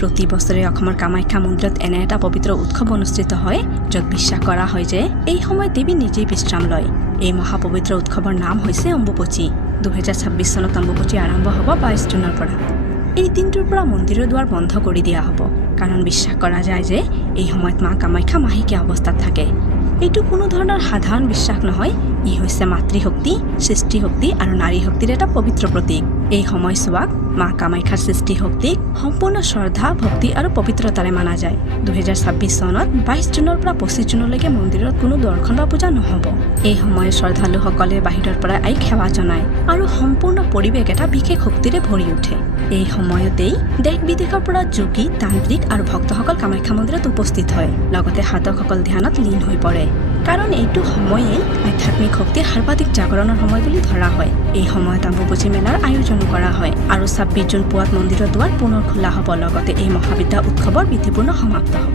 প্ৰতি বছৰে অসমৰ কামাখ্যা মন্দিৰত এনে এটা পবিত্ৰ উৎসৱ অনুষ্ঠিত হয় য'ত বিশ্বাস কৰা হয় যে এই সময়ত দেৱী নিজেই বিশ্ৰাম লয়। এই মহাপবিত্ৰ উৎসৱৰ নাম হৈছে অম্বুবাচী। 2026 চনত অম্বুবাচী আৰম্ভ হ'ব 22 জুনৰ পৰা। এই দিনটোৰ পৰা মন্দিৰৰ দুৱাৰ বন্ধ কৰি দিয়া হ'ব, কাৰণ বিশ্বাস কৰা যায় যে এই সময়ত মা কামাখ্যা মাহেকীয়া অৱস্থাত থাকে। এইটো কোনো ধৰণৰ সাধাৰণ বিশ্বাস নহয়, ই হৈছে মাতৃশক্তি, সৃষ্টিশক্তি আৰু নাৰী শক্তিৰ এটা পবিত্ৰ প্ৰতীক। এই সময়ছোৱাক মা কামাখ্যাৰ সৃষ্টিশক্তিক সম্পূৰ্ণ শ্ৰদ্ধা, ভক্তি আৰু পবিত্ৰতাৰে মানা যায়। 2026 চনত 22 জুনৰ পৰা 25 জুনলৈকে মন্দিৰত কোনো দৰ্শন বা পূজা নহ'ব। এই সময়ত শ্ৰদ্ধালুসকলে বাহিৰৰ পৰা আই সেৱা জনায় আৰু সম্পূৰ্ণ পৰিৱেশ এটা বিশেষ শক্তিৰে ভৰি উঠে। এই সময়তেই দেশ বিদেশৰ পৰা যোগী, তান্ত্ৰিক আৰু ভক্তসকল কামাখ্যা মন্দিৰত উপস্থিত হয়। লগতে সাধকসকল ধ্যানত লীন হৈ পৰে, কাৰণ এইটো সময়েই আধ্যাত্মিক শক্তিৰ সৰ্বাধিক জাগৰণৰ সময় বুলি ধৰা হয়। এই সময়ত অম্বুবাচী মেলাৰ আয়োজনো কৰা হয় আৰু 26 জুন পুৱাত মন্দিৰৰ দুৱাৰ পুনৰ খোলা হ'ব। লগতে এই মহাবিদ্যা উৎসৱৰ বিধিপূৰ্ণ সমাপ্ত হ'ব।